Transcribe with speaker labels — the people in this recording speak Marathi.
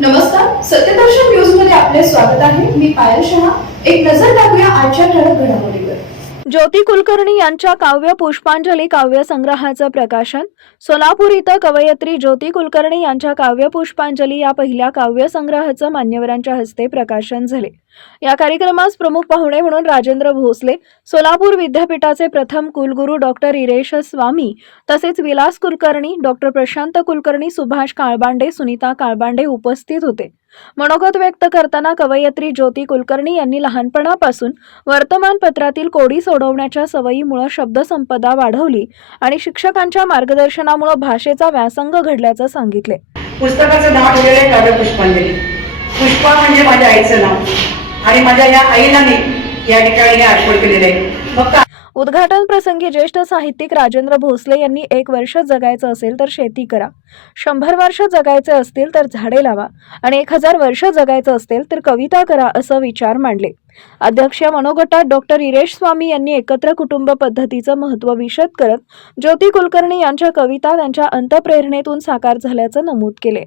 Speaker 1: नमस्कार सत्यदर्शन न्यूजमध्ये आपले स्वागत आहे. मी पायल शहा. एक नजर टाकूया आजच्या ठळक घडामोडीवर.
Speaker 2: ज्योती कुलकर्णी यांच्या काव्य पुष्पांजली काव्य संग्रहाचं प्रकाशन. सोलापूर इथं कवयित्री ज्योती कुलकर्णी यांच्या काव्य पुष्पांजली या पहिल्या काव्य संग्रहाचं मान्यवरांच्या हस्ते प्रकाशन झाले. या कार्यक्रमास प्रमुख पाहुणे म्हणून राजेंद्र भोसले सोलापूर विद्यापीठाचे प्रथम कुलगुरू डॉक्टर इरेश स्वामी तसेच विलास कुलकर्णी डॉक्टर प्रशांत कुलकर्णी सुभाष काळबांडे सुनीता काळबांडे उपस्थित होते. मनोगत व्यक्त करताना कवयित्री ज्योती कुलकर्णी यांनी लहानपणापासून वर्तमानपत्रातील कोडी सोडवण्याच्या सवयीमुळे शब्दसंपदा वाढवली आणि शिक्षकांच्या मार्गदर्शनामुळे भाषेचा व्यासंग घडल्याचं सांगितले.
Speaker 3: पुस्तकाचं नाव पुष्पांजली पुष्पा म्हणजे माझ्या आईचं नाव. आणि माझ्या या आईला मी या ठिकाणी आठवण केलेली आहे. मग
Speaker 2: उद्घाटन प्रसंगी ज्येष्ठ साहित्यिक राजेंद्र भोसले यांनी एक वर्ष जगायचं असेल तर शेती करा. शंभर वर्ष जगायचे असतील तर झाडे लावा आणि एक हजार वर्ष जगायचं असेल तर कविता करा असं विचार मांडले. अध्यक्ष मनोगटात डॉक्टर इरेश स्वामी यांनी एकत्र कुटुंब पद्धतीचं महत्त्व विशद करत ज्योती कुलकर्णी यांच्या कविता त्यांच्या अंतप्रेरणेतून साकार झाल्याचं नमूद केले.